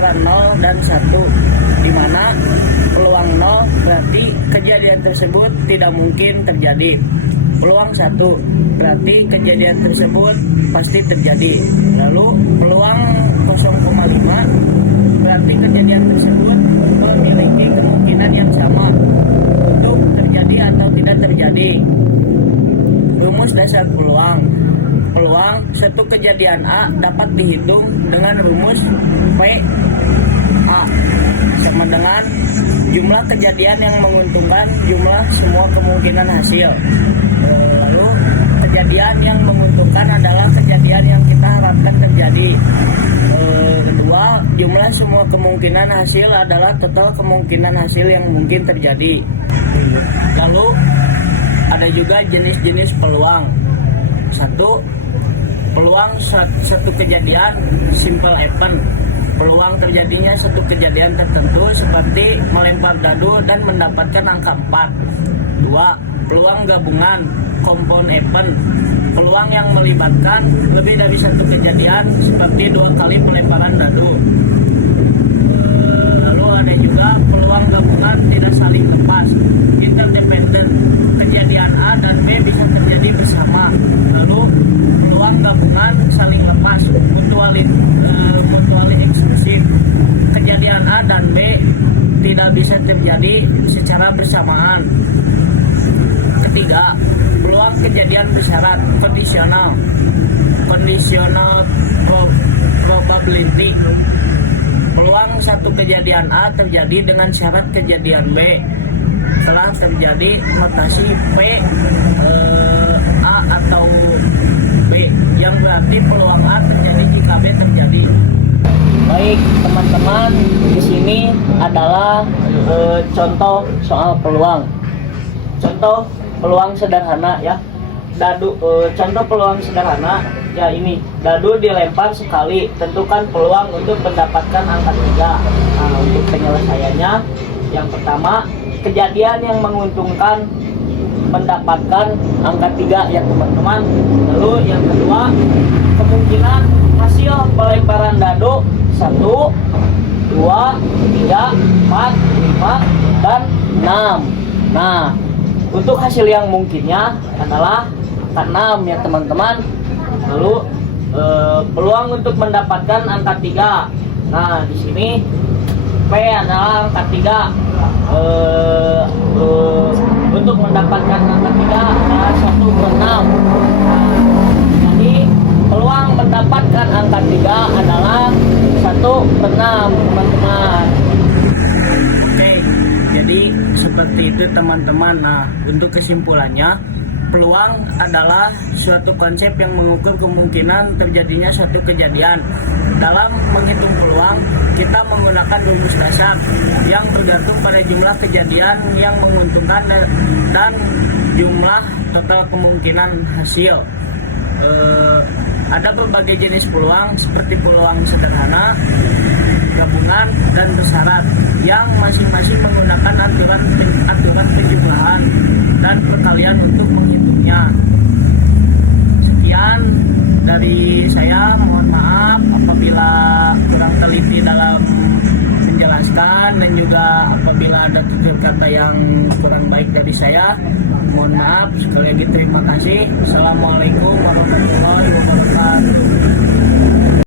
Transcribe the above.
antara 0 dan 1, di mana peluang 0 berarti kejadian tersebut tidak mungkin terjadi. Peluang 1 berarti kejadian tersebut pasti terjadi. Lalu peluang 0,5 berarti kejadian tersebut memiliki kemungkinan yang sama untuk terjadi atau tidak terjadi. Rumus dasar peluang. Peluang satu kejadian A dapat dihitung dengan rumus P A sama dengan jumlah kejadian yang menguntungkan jumlah semua kemungkinan hasil. Lalu kejadian yang menguntungkan adalah kejadian yang kita harapkan terjadi. Kedua, jumlah semua kemungkinan hasil adalah total kemungkinan hasil yang mungkin terjadi. Lalu ada juga jenis-jenis peluang. Satu, peluang satu kejadian simple event. Peluang terjadinya satu kejadian tertentu seperti melempar dadu dan mendapatkan angka 4. Dua, peluang gabungan compound event. Peluang yang melibatkan lebih dari satu kejadian seperti 2 kali pelemparan dadu. Lalu ada juga peluang gabungan tidak saling lepas interdependent. Kejadian A dan B bisa terjadi bersama. Lalu peluang gabungan saling lepas mutually eksklusif. Kejadian A dan B tidak bisa terjadi secara bersamaan. Ketiga, peluang kejadian bersyarat conditional probability. Peluang satu kejadian A terjadi dengan syarat kejadian B. Setelah terjadi notasi P A atau B, yang berarti peluang A terjadi jika B terjadi. Baik teman-teman, di sini adalah contoh soal peluang. Contoh peluang sederhana ya. Contoh peluang sederhana ya ini. Dadu dilempar sekali, tentukan peluang untuk mendapatkan angka 3. Nah, untuk penyelesaiannya, yang pertama, kejadian yang menguntungkan mendapatkan angka 3 ya teman-teman. Lalu yang kedua, kemungkinan hasil pelemparan dadu 1, 2, 3, 4, 5, dan 6. Nah, untuk hasil yang mungkinnya adalah angka 6 ya teman-teman. Lalu peluang untuk mendapatkan angka 3. Nah, di sini P adalah angka 3. Untuk mendapatkan angka 3 adalah 1/6. Jadi peluang mendapatkan angka 3 adalah 1/6 teman-teman. Oke, jadi seperti itu teman-teman. Nah, untuk kesimpulannya, peluang adalah suatu konsep yang mengukur kemungkinan terjadinya suatu kejadian. Dalam menghitung peluang, kita menggunakan rumus dasar yang tergantung pada jumlah kejadian yang menguntungkan dan jumlah total kemungkinan hasil. Ada berbagai jenis peluang seperti peluang sederhana, gabungan, dan bersyarat yang masing-masing menggunakan aturan penjumlahan dan perkalian untuk menghitungnya. Sekian dari saya, mohon maaf apabila kurang teliti dalam menjelaskan dan juga apabila ada tutur kata yang kurang baik dari saya, mohon maaf. Sekali lagi terima kasih. Assalamualaikum warahmatullahi wabarakatuh.